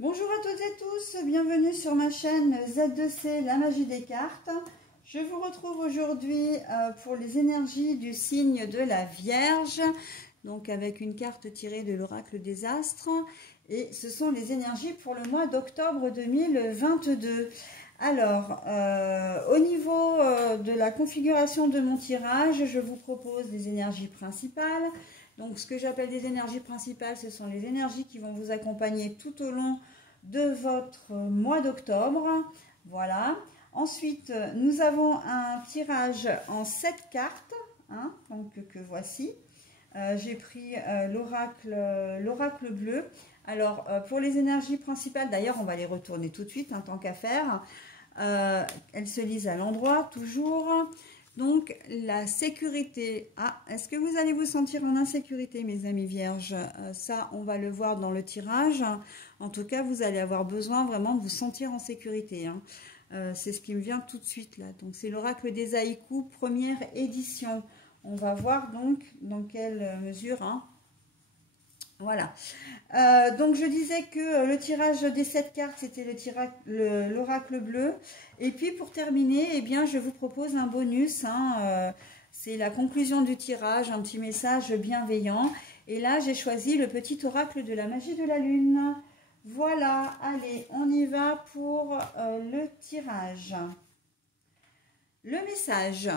Bonjour à toutes et tous, bienvenue sur ma chaîne Z2C, la magie des cartes. Je vous retrouve aujourd'hui pour les énergies du signe de la Vierge, donc avec une carte tirée de l'oracle des astres. Et ce sont les énergies pour le mois d'octobre 2022. Alors, au niveau de la configuration de mon tirage, je vous propose des énergies principales. Donc, ce que j'appelle des énergies principales, ce sont les énergies qui vont vous accompagner tout au long de votre mois d'octobre. Voilà. Ensuite, nous avons un tirage en 7 cartes, hein, donc que voici. J'ai pris l'oracle bleu. Alors, pour les énergies principales, d'ailleurs, on va les retourner tout de suite, hein, tant qu'à faire. Elles se lisent à l'endroit, toujours. Donc, la sécurité. Ah, est-ce que vous allez vous sentir en insécurité, mes amis vierges? Ça, on va le voir dans le tirage. En tout cas, vous allez avoir besoin vraiment de vous sentir en sécurité. Hein. C'est ce qui me vient tout de suite là. Donc, c'est l'oracle des haïkus, première édition. On va voir donc dans quelle mesure. Hein. Voilà. Donc, je disais que le tirage des 7 cartes, c'était l'oracle bleu. Et puis, pour terminer, eh bien, je vous propose un bonus. Hein, c'est la conclusion du tirage, un petit message bienveillant. Et là, j'ai choisi le petit oracle de la magie de la lune. Voilà, allez, on y va pour le tirage. Le message.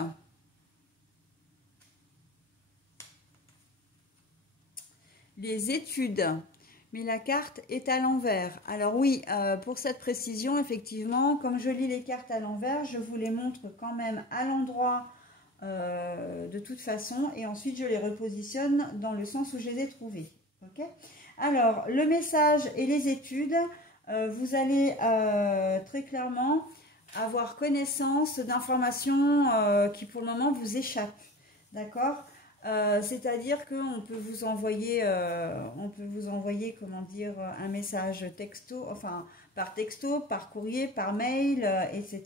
Les études, mais la carte est à l'envers. Alors oui, pour cette précision, effectivement, comme je lis les cartes à l'envers, je vous les montre quand même à l'endroit de toute façon, et ensuite je les repositionne dans le sens où je les ai trouvées. Okay. Alors, le message et les études, vous allez très clairement avoir connaissance d'informations qui pour le moment vous échappent. D'accord ? C'est-à-dire qu'on peut vous envoyer, comment dire, un message texto, enfin par texto, par courrier, par mail, etc.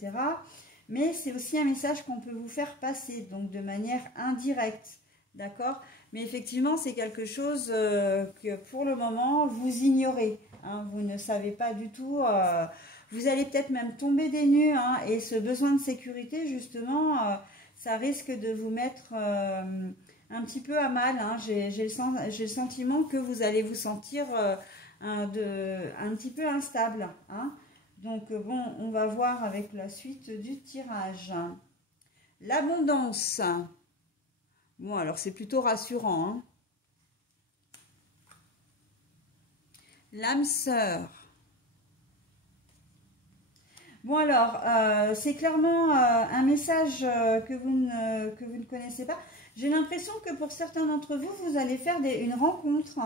Mais c'est aussi un message qu'on peut vous faire passer, donc de manière indirecte, d'accord? Mais effectivement, c'est quelque chose que pour le moment, vous ignorez, hein, vous ne savez pas du tout, vous allez peut-être même tomber des nues, hein, et ce besoin de sécurité, justement, ça risque de vous mettre un petit peu à mal. Hein. J'ai le sentiment que vous allez vous sentir un petit peu instable. Hein. Donc bon, on va voir avec la suite du tirage. L'abondance. Bon, alors c'est plutôt rassurant. Hein. L'âme sœur. Bon alors, c'est clairement un message que vous ne connaissez pas. J'ai l'impression que pour certains d'entre vous, vous allez faire une rencontre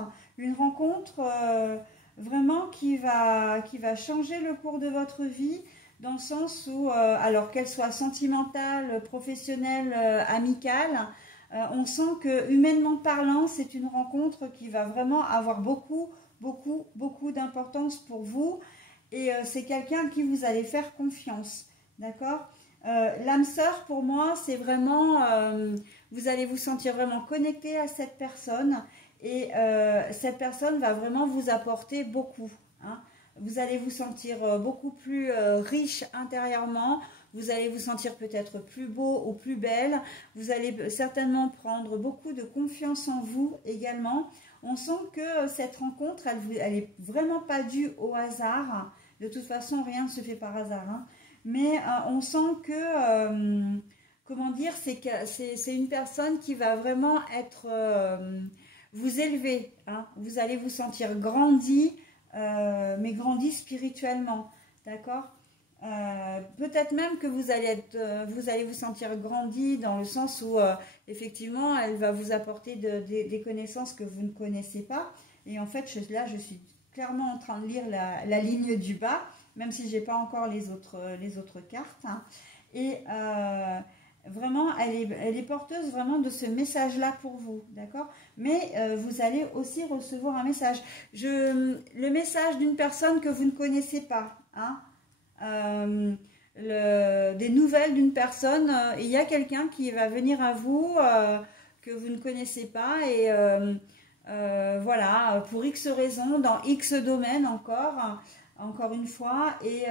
vraiment qui va changer le cours de votre vie, dans le sens où, alors qu'elle soit sentimentale, professionnelle, amicale, on sent que humainement parlant, c'est une rencontre qui va vraiment avoir beaucoup d'importance pour vous. Et c'est quelqu'un à qui vous allez faire confiance, d'accord? L'âme sœur, pour moi, c'est vraiment, vous allez vous sentir vraiment connecté à cette personne, et cette personne va vraiment vous apporter beaucoup. Hein. Vous allez vous sentir beaucoup plus riche intérieurement, vous allez vous sentir peut-être plus beau ou plus belle, vous allez certainement prendre beaucoup de confiance en vous également. On sent que cette rencontre, elle est vraiment pas due au hasard. De toute façon, rien ne se fait par hasard. Hein. Mais on sent que, comment dire, c'est une personne qui va vraiment être, vous élever. Hein. Vous allez vous sentir grandi, mais grandi spirituellement. D'accord ? Peut-être même que vous allez vous sentir grandi dans le sens où effectivement elle va vous apporter des connaissances que vous ne connaissez pas, et en fait là je suis clairement en train de lire la ligne du bas, même si j'ai pas encore les autres cartes, hein. Et vraiment elle est porteuse vraiment de ce message là pour vous, d'accord? Mais vous allez aussi recevoir un message, le message d'une personne que vous ne connaissez pas, hein. Des nouvelles d'une personne, il y a quelqu'un qui va venir à vous que vous ne connaissez pas, et voilà, pour X raisons, dans X domaines encore une fois, et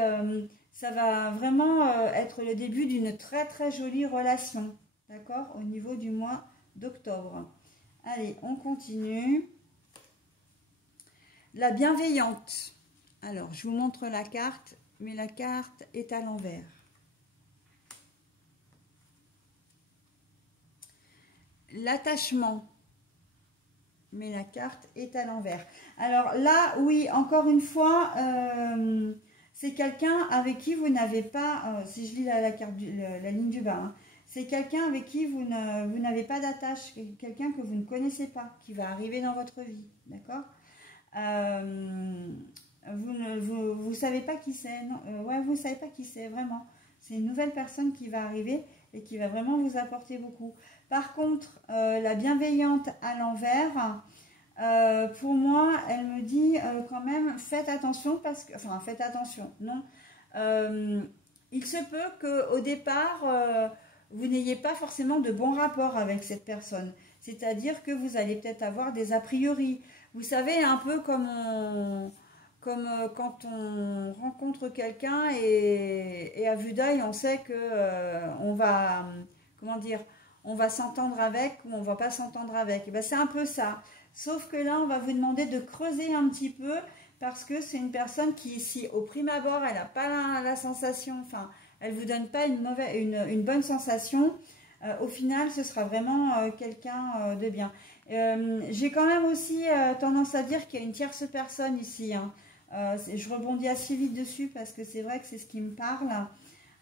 ça va vraiment être le début d'une très très jolie relation, d'accord, au niveau du mois d'octobre. Allez, on continue. La bienveillante. Alors, je vous montre la carte, mais la carte est à l'envers. L'attachement. Mais la carte est à l'envers. Alors là, oui, encore une fois, c'est quelqu'un avec qui vous n'avez pas, si je lis la carte, la ligne du bas, hein, c'est quelqu'un avec qui vous n'avez pas d'attache, quelqu'un que vous ne connaissez pas, qui va arriver dans votre vie, d'accord. Vous savez pas qui c'est, ouais, vous savez pas qui c'est, vraiment. C'est une nouvelle personne qui va arriver et qui va vraiment vous apporter beaucoup. Par contre, la bienveillante à l'envers, pour moi, elle me dit quand même, faites attention, parce que, enfin, faites attention, non. Il se peut qu'au départ, vous n'ayez pas forcément de bons rapports avec cette personne. C'est-à-dire que vous allez peut-être avoir des a priori. Vous savez, un peu comme quand on rencontre quelqu'un et à vue d'œil, on sait que on va, comment dire, on va s'entendre avec ou on va pas s'entendre avec. Et ben, c'est un peu ça. Sauf que là, on va vous demander de creuser un petit peu parce que c'est une personne qui, si au prime abord, elle n'a pas la sensation, enfin, elle ne vous donne pas une bonne sensation, au final, ce sera vraiment quelqu'un de bien. J'ai quand même aussi tendance à dire qu'il y a une tierce personne ici, hein. Je rebondis assez vite dessus parce que c'est vrai que c'est ce qui me parle.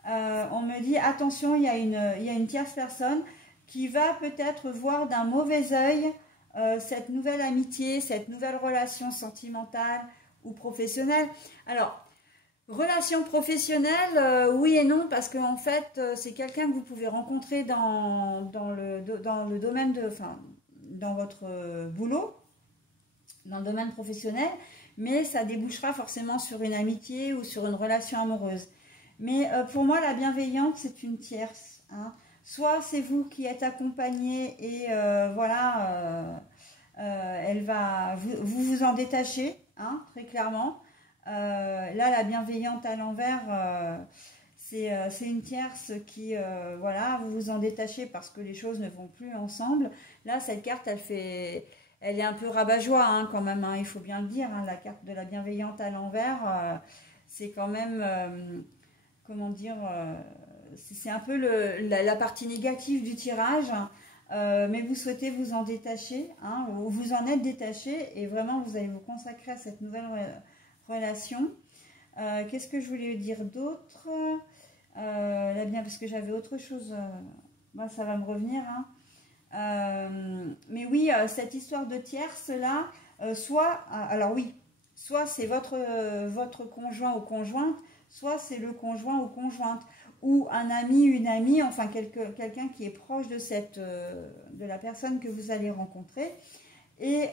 On me dit attention, il y a une tierce personne qui va peut-être voir d'un mauvais œil cette nouvelle amitié, cette nouvelle relation sentimentale ou professionnelle. Alors, relation professionnelle, oui et non, parce qu'en fait, c'est quelqu'un que vous pouvez rencontrer dans le domaine de, enfin, dans votre boulot, dans le domaine professionnel, mais ça débouchera forcément sur une amitié ou sur une relation amoureuse. Mais pour moi, la bienveillante, c'est une tierce, hein. Soit c'est vous qui êtes accompagné et voilà, elle va vous en détacher, hein, très clairement. Là, la bienveillante à l'envers, c'est une tierce qui, voilà, vous vous en détachez parce que les choses ne vont plus ensemble. Là, cette carte, elle est un peu rabat-joie, hein, quand même, hein, il faut bien le dire, hein, la carte de la bienveillante à l'envers, c'est quand même, comment dire, c'est un peu la partie négative du tirage, mais vous souhaitez vous en détacher, hein, vous en êtes détaché et vraiment vous allez vous consacrer à cette nouvelle relation. Qu'est-ce que je voulais dire d'autre, là bien, parce que j'avais autre chose, moi ça va me revenir, hein. Mais oui, cette histoire de tierce là, soit, alors oui, soit c'est votre conjoint ou conjointe, soit c'est le conjoint ou conjointe, ou un ami, une amie, enfin quelqu'un qui est proche de la personne que vous allez rencontrer. Et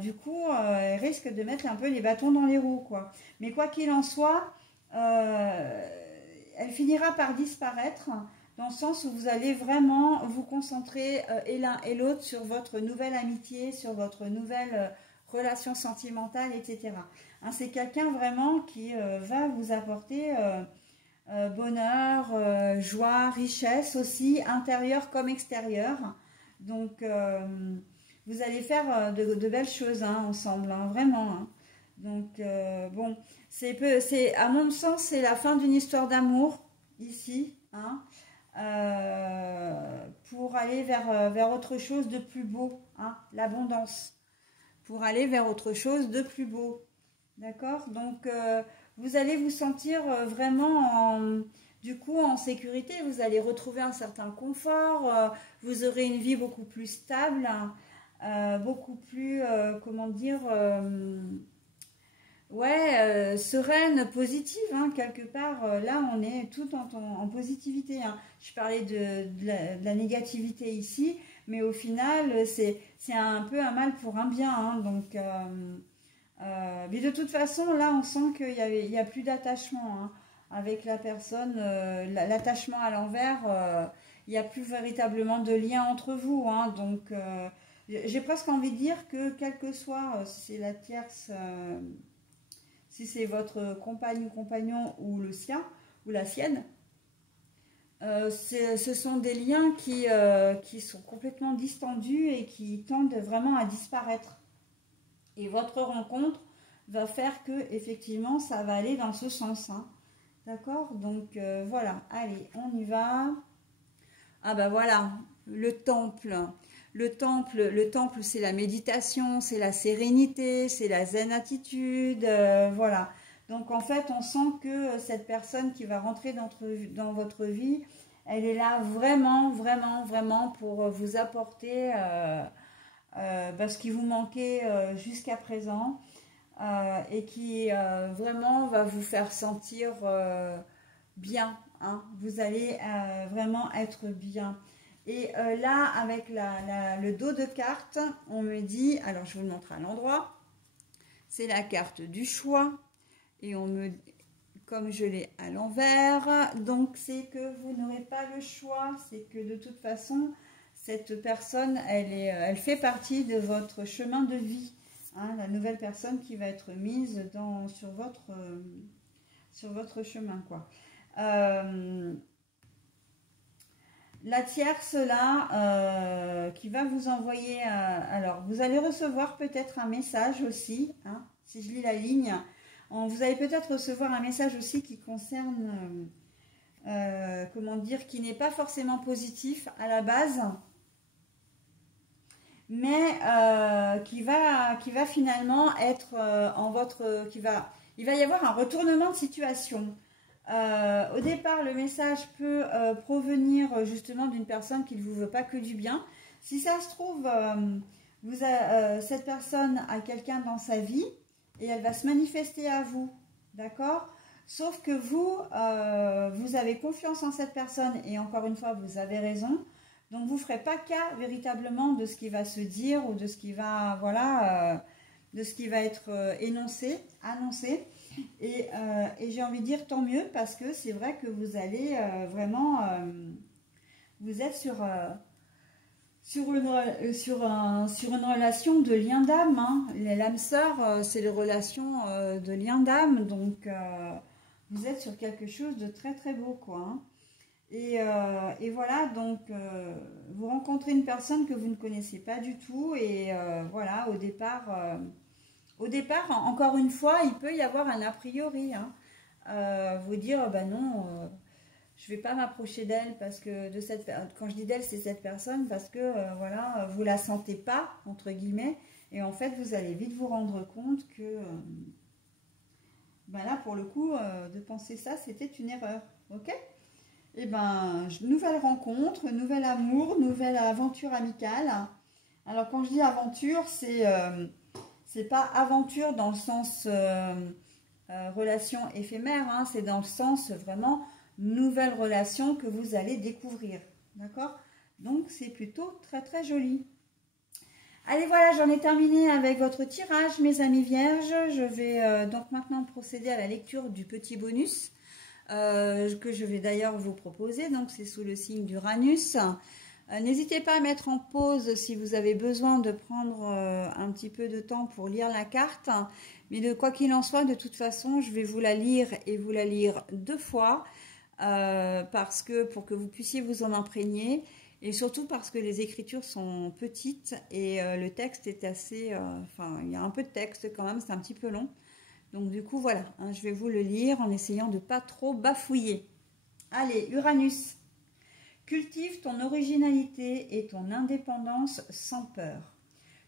du coup, elle risque de mettre un peu les bâtons dans les roues, quoi. Mais quoi qu'il en soit, elle finira par disparaître, dans le sens où vous allez vraiment vous concentrer et l'un et l'autre sur votre nouvelle amitié, sur votre nouvelle relation sentimentale, etc. Hein, c'est quelqu'un vraiment qui va vous apporter bonheur, joie, richesse aussi, intérieure comme extérieure. Donc, vous allez faire de belles choses, hein, ensemble, hein, vraiment, hein. Donc, bon, à mon sens, c'est la fin d'une histoire d'amour, ici, hein, pour aller vers autre chose de plus beau, hein, l'abondance, pour aller vers autre chose de plus beau, d'accord. Donc, vous allez vous sentir vraiment du coup en sécurité, vous allez retrouver un certain confort, vous aurez une vie beaucoup plus stable, beaucoup plus, comment dire, ouais, sereine, positive, hein, quelque part. Là, on est tout en positivité, hein. Je parlais de la négativité ici, mais au final, c'est un peu un mal pour un bien, hein, donc... mais de toute façon, là, on sent qu'il y a plus d'attachement, hein, avec la personne. L'attachement à l'envers, il n'y a plus véritablement de lien entre vous, hein, donc J'ai presque envie de dire que quel que soit si c'est la tierce, si c'est votre compagne ou compagnon ou le sien ou la sienne, ce sont des liens qui sont complètement distendus et qui tendent vraiment à disparaître. Et votre rencontre va faire que effectivement ça va aller dans ce sens. Hein. D'accord? Donc voilà, allez, on y va. Ah bah voilà, le temple. Le temple, c'est la méditation, c'est la sérénité, c'est la zen attitude, voilà. Donc en fait, on sent que cette personne qui va rentrer dans votre vie, elle est là vraiment, vraiment, vraiment pour vous apporter ce qui vous manquait jusqu'à présent et qui vraiment va vous faire sentir bien. Hein. Vous allez vraiment être bien. Et là, avec le dos de carte, on me dit, alors je vous le montre à l'endroit, c'est la carte du choix. Et on me, comme je l'ai à l'envers, donc c'est que vous n'aurez pas le choix, c'est que de toute façon, cette personne, elle fait partie de votre chemin de vie. Hein, la nouvelle personne qui va être mise sur votre chemin, quoi. La tierce là, qui va vous envoyer, alors vous allez recevoir peut-être un message aussi, hein, si je lis la ligne, vous allez peut-être recevoir un message aussi qui concerne, comment dire, qui n'est pas forcément positif à la base, mais qui va finalement être il va y avoir un retournement de situation. Au départ, le message peut provenir justement d'une personne qui ne vous veut pas que du bien. Si ça se trouve, cette personne a quelqu'un dans sa vie et elle va se manifester à vous, d'accord? Sauf que vous, vous avez confiance en cette personne et encore une fois, vous avez raison. Donc, vous ne ferez pas cas véritablement de ce qui va se dire ou de ce qui va, voilà, de ce qui va être annoncé. Et j'ai envie de dire tant mieux parce que c'est vrai que vous allez vraiment, vous êtes sur une relation de lien d'âme. Hein. L'âme sœur, c'est les relations de lien d'âme. Donc, vous êtes sur quelque chose de très très beau, quoi. Hein. Et voilà, donc vous rencontrez une personne que vous ne connaissez pas du tout. Et voilà, au départ, encore une fois, il peut y avoir un a priori. Hein. Vous dire, bah non, je ne vais pas m'approcher d'elle parce que quand je dis d'elle, c'est cette personne parce que voilà, vous la sentez pas, entre guillemets. Et en fait, vous allez vite vous rendre compte que ben là, pour le coup, de penser ça, c'était une erreur. Ok? Et ben, nouvelle rencontre, nouvel amour, nouvelle aventure amicale. Alors, quand je dis aventure, c'est pas aventure dans le sens relation éphémère, hein, c'est dans le sens vraiment nouvelle relation que vous allez découvrir. D'accord? Donc, c'est plutôt très très joli. Allez, voilà, j'en ai terminé avec votre tirage, mes amis vierges. Je vais donc maintenant procéder à la lecture du petit bonus. Que je vais d'ailleurs vous proposer, donc c'est sous le signe d'Uranus. N'hésitez pas à mettre en pause si vous avez besoin de prendre un petit peu de temps pour lire la carte, mais de quoi qu'il en soit, de toute façon, je vais vous la lire et vous la lire 2 fois, parce que pour que vous puissiez vous en imprégner, et surtout parce que les écritures sont petites et le texte est assez, enfin, il y a un peu de texte quand même, c'est un petit peu long. Donc du coup, voilà, hein, je vais vous le lire en essayant de ne pas trop bafouiller. Allez, Uranus. Cultive ton originalité et ton indépendance sans peur.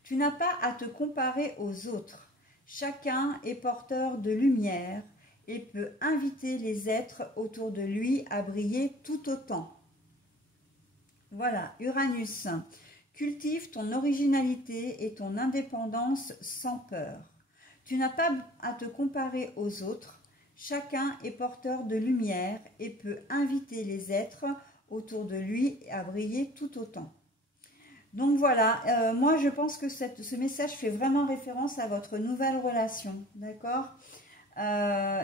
Tu n'as pas à te comparer aux autres. Chacun est porteur de lumière et peut inviter les êtres autour de lui à briller tout autant. Voilà, Uranus. Cultive ton originalité et ton indépendance sans peur. Tu n'as pas à te comparer aux autres. Chacun est porteur de lumière et peut inviter les êtres autour de lui à briller tout autant. Donc voilà, moi je pense que ce message fait vraiment référence à votre nouvelle relation, d'accord?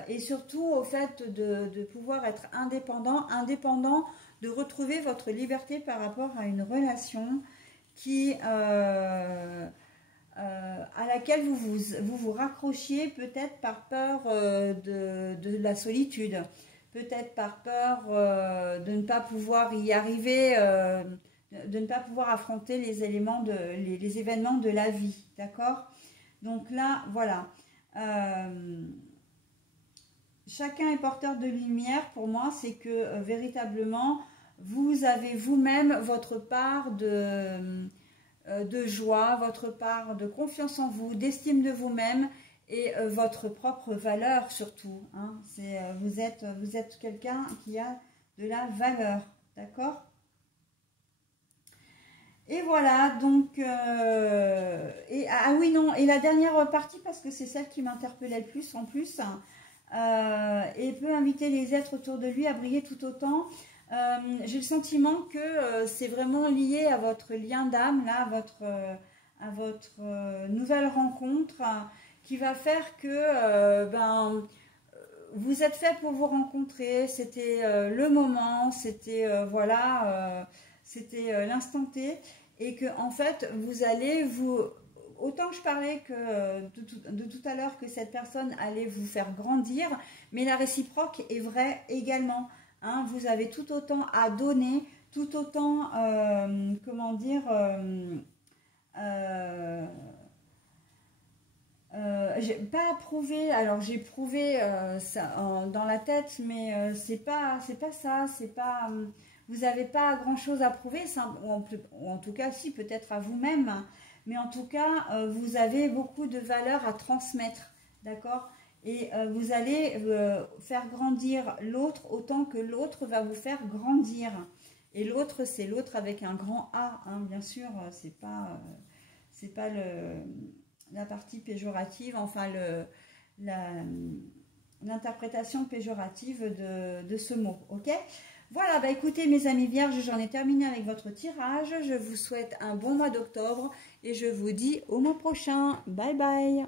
Et surtout au fait de pouvoir être indépendant, de retrouver votre liberté par rapport à une relation qui, à laquelle vous raccrochiez peut-être par peur de la solitude, peut-être par peur de ne pas pouvoir y arriver, de ne pas pouvoir affronter les événements de la vie, d'accord? Donc là, voilà. Chacun est porteur de lumière. Pour moi, c'est que véritablement, vous avez vous-même votre part de joie, votre part de confiance en vous, d'estime de vous-même et votre propre valeur surtout. Hein. Vous êtes quelqu'un qui a de la valeur, d'accord? Et voilà, donc, ah oui, non, et la dernière partie, parce que c'est celle qui m'interpellait le plus en plus, et peut inviter les êtres autour de lui à briller tout autant. J'ai le sentiment que c'est vraiment lié à votre lien d'âme, là, à votre nouvelle rencontre, qui va faire que vous êtes fait pour vous rencontrer, c'était le moment, c'était voilà, c'était l'instant T, et que en fait vous allez autant que je parlais que de tout à l'heure que cette personne allait vous faire grandir, mais la réciproque est vraie également. Hein, vous avez tout autant à donner, tout autant, comment dire, j'ai pas prouvé, alors j'ai prouvé ça dans la tête, mais c'est pas ça, c'est pas, vous n'avez pas grand chose à prouver, ou en tout cas si, peut-être à vous-même, hein, mais en tout cas vous avez beaucoup de valeur à transmettre, d'accord, et vous allez faire grandir l'autre autant que l'autre va vous faire grandir, et l'autre c'est l'autre avec un grand A, hein, bien sûr, c'est pas la partie péjorative, enfin l'interprétation péjorative de ce mot, ok? Voilà, bah écoutez mes amis vierges, j'en ai terminé avec votre tirage. Je vous souhaite un bon mois d'octobre et je vous dis au mois prochain. Bye bye!